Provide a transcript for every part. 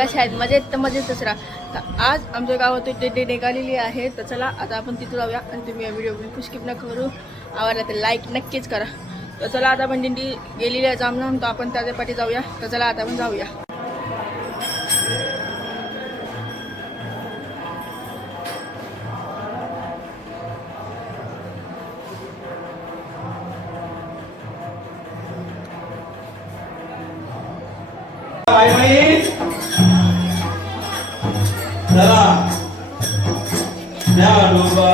कशा आहेत मजेत तर मजेतच राहा तर आज आमच्या गावात टेटे निघालेली आहे. तर चला आता आपण तिथं जाऊया आणि तुम्ही या व्हिडिओ बिलकुल स्किप न करू. आवडला तर लाईक नक्कीच करा. तर चला आता आपण दिंडी गेलेली आहे जामनाम तर आपण त्याच्या पाठी जाऊया. तर चला आता आपण जाऊया. ज्ञानोबा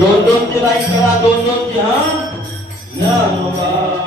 दोन दोन ची लाईक करा दोन दोन ची हा? ज्ञानोबा.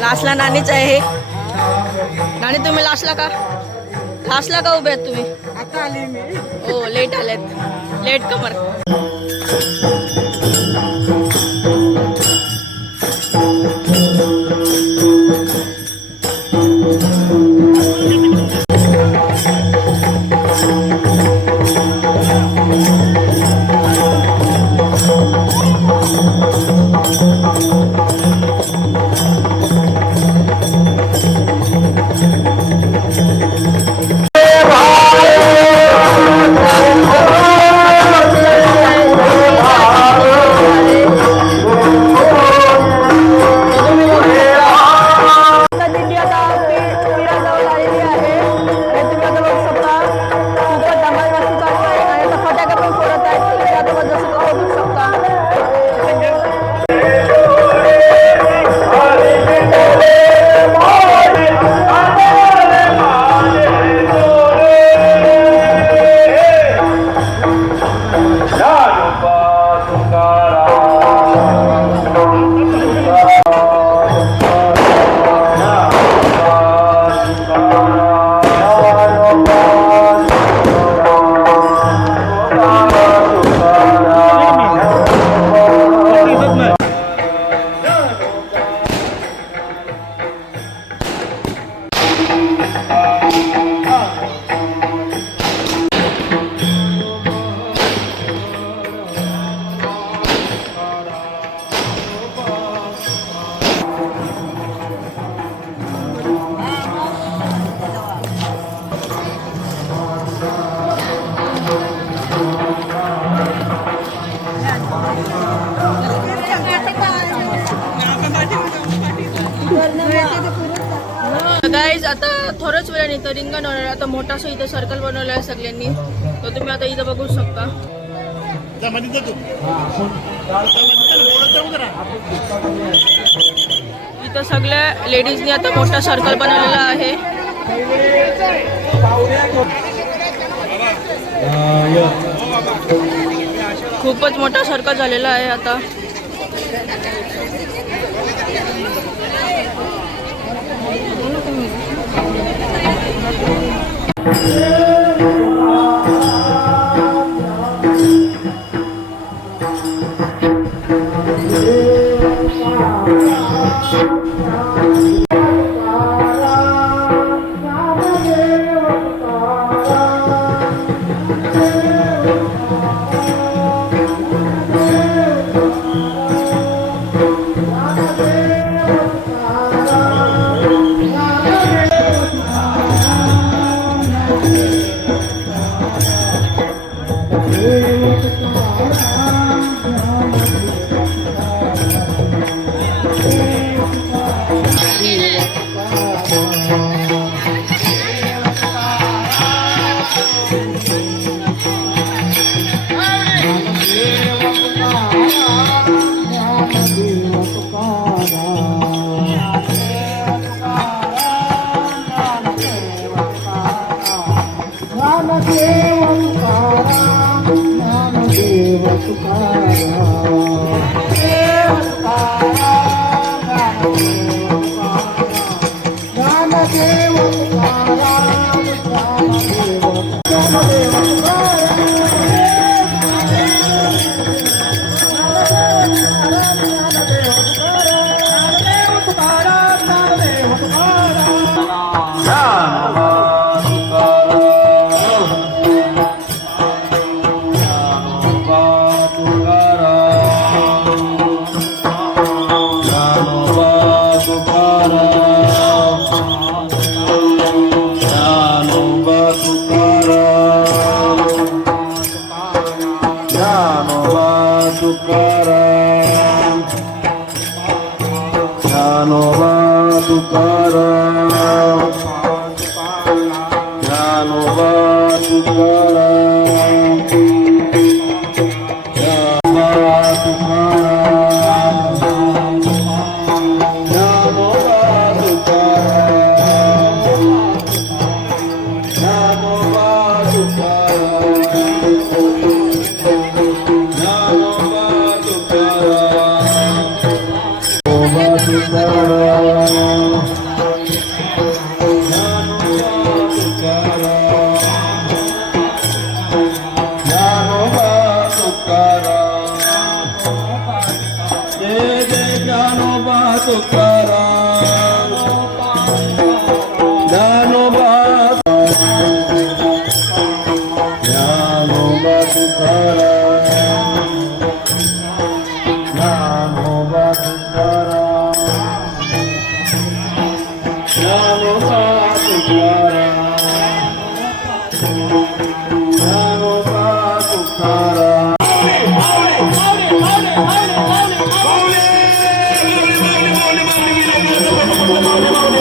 लास्टला नानीच आहे नानी तुम्ही लास्टला का? लास्टला का उभे आहेत तुम्ही? आता आली मी. हो लेट आलेत. लेट कमर तर तुम्ही आता इथं बघू शकता. इथं सगळ्या लेडीजनी आता मोठा सर्कल बनवलेला आहे. खूपच मोठा सर्कल झालेला आहे आता. ज्ञानोबा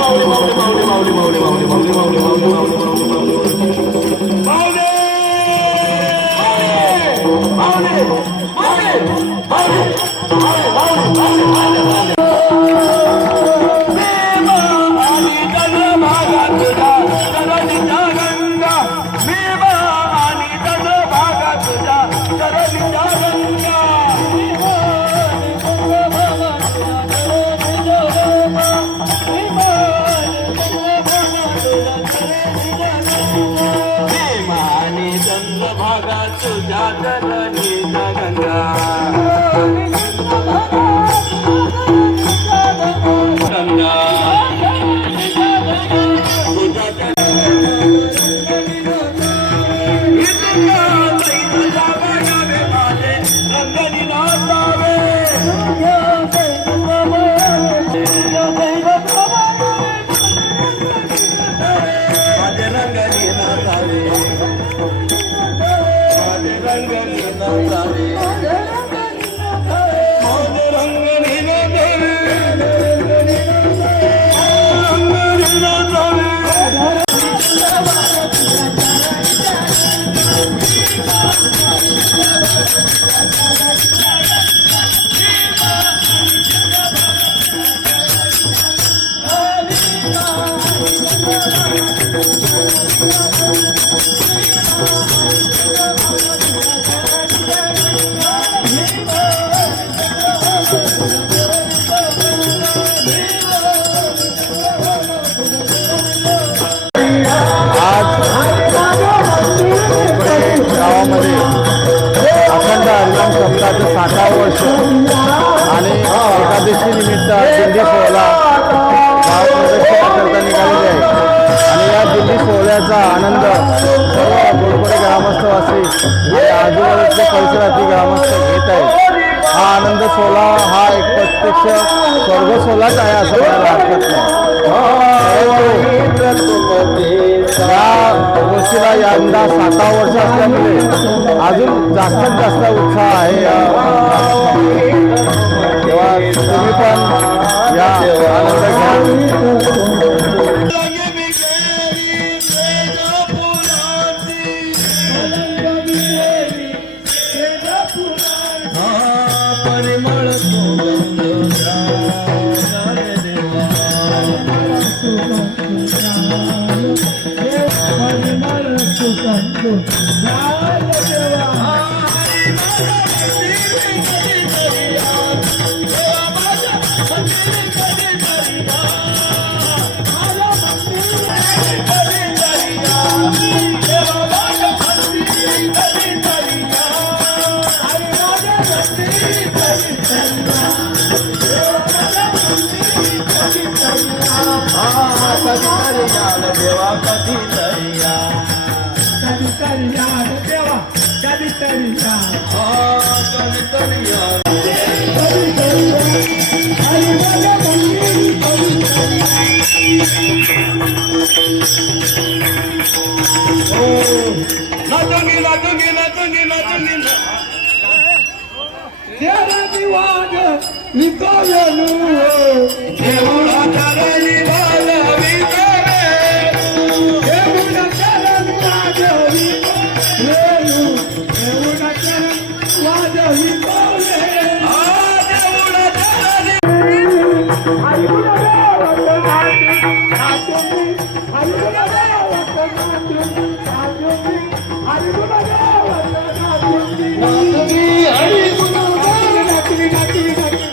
Hey! ग्रामस्थवासी परिसरातील ग्रामस्थ घेत आहेत. हा आनंद सोहळा हा एक प्रत्यक्ष स्वर्ग सोहळाच आहे असं म्हणायला हरकत नाही. या गोष्टीला यंदा साता वर्ष असल्यामुळे अजून जास्तीत जास्त उत्साह आहे या तेव्हा तुम्ही पण या आनंद घ्या. देवा नाचूंगी नाचूंगी नाचूंगी नाचूंगी. देऊळाच्या रवी वाजवी करे.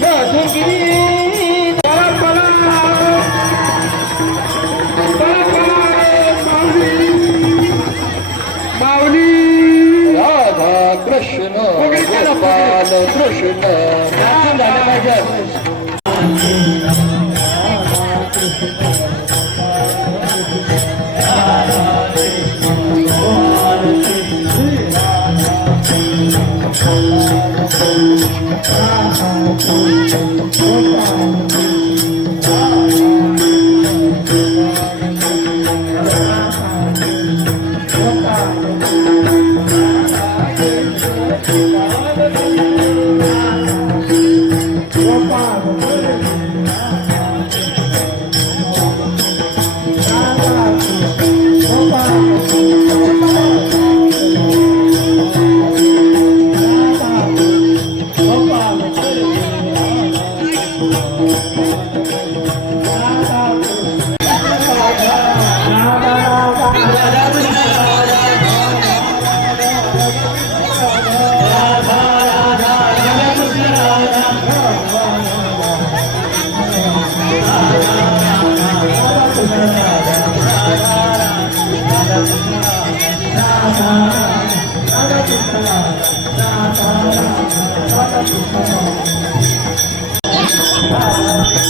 Radha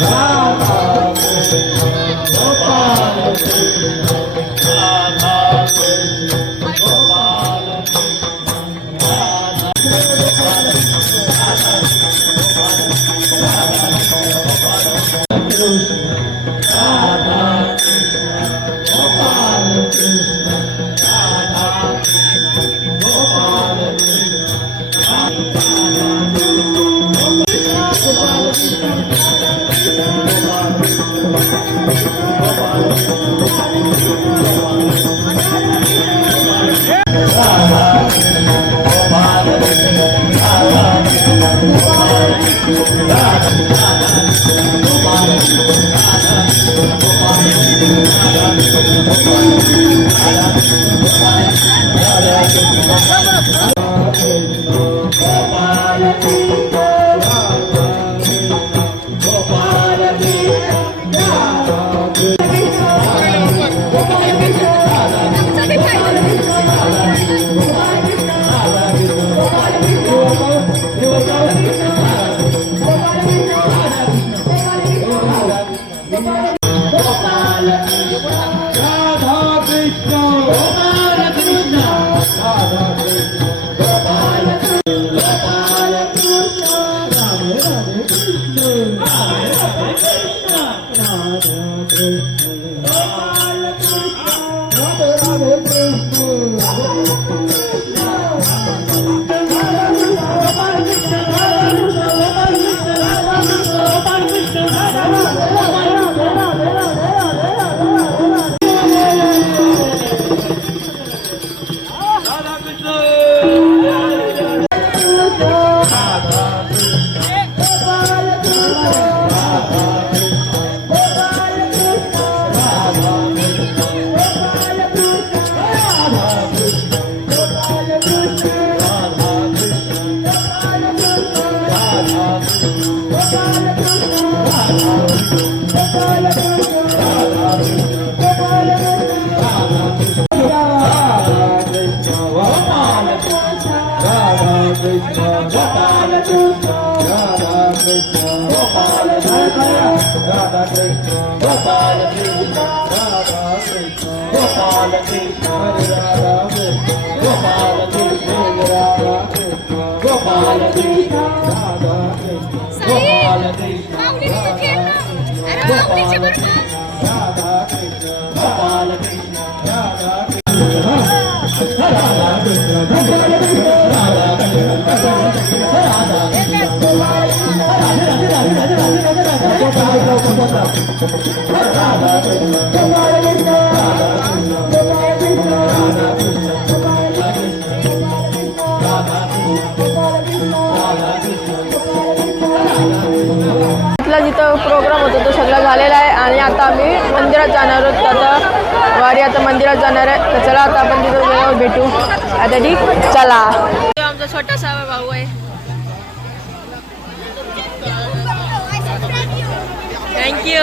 Thank you. Krishna, Gopal Krishna, Radha go Gopal Krishna, Radha जिथं प्रोग्राम होता तो सगळा झालेला आहे आणि आता आम्ही मंदिरात जाणार आहोत. आता वारी आता मंदिरात जाणार आहे. तर चला आता आपण तिथं गेल्यावर भेटू. आता ठीक? चला. आमचा छोटासा भाऊ आहे. थँक्यू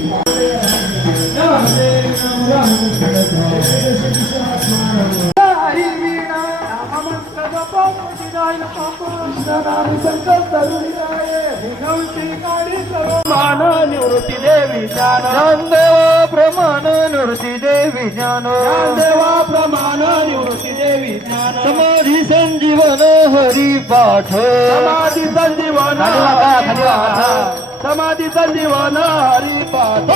निवृत्ती देवी ज्ञान प्रमाण निवृत्ती देवी ज्ञान देवा प्रमाण निवृत्ती देवी ज्ञान समाधी संजीवन हरी पाठ समाधी संजीवन. समाधी संजीवन हरी पाठ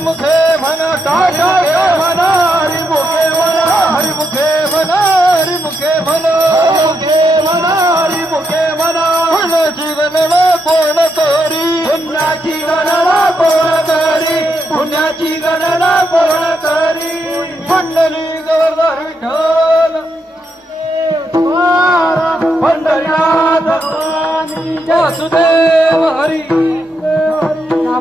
मुखे म्हण टाक म्हण हरी मुखे म्हण हरी मुखे म्हण हरी मुखे म्हण मुखे म्हण हरी मुखे म्हण म्हण जीवनला कोण करी? पुण्याची गणना कोण करी? पुण्याची गणना कोण करी? मंडली गवर्धर विठ्ठल. पंढरीनाथ वासुदेव हरी.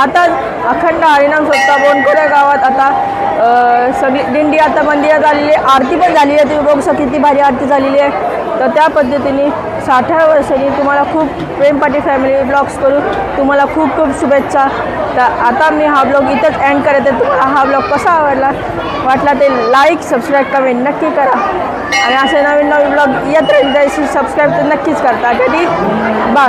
आता अखंड हरिनाम सप्ताह बोनकोऱ्या गावात आता सगळी दिंडी आता बंदिया झालेली आहे. आरती पण झालेली आहे. तुम्ही बघू शकता किती भारी आरती झालेली आहे. तर त्या पद्धतीने साठव्या वर्षांनी तुम्हाला खूप प्रेम पाटील फॅमिली ब्लॉग्स करून तुम्हाला खूप खूप शुभेच्छा. तर आता मी हा ब्लॉग इथंच एंड करत आहे तुम्हाला हा ब्लॉग कसा आवडला वाटला ते लाईक सबस्क्राईब कमेंट नक्की करा. आणि असे नवीन नवीन ब्लॉग येत राहील त्याशी सबस्क्राईब तर नक्कीच करता. कधी? बाय.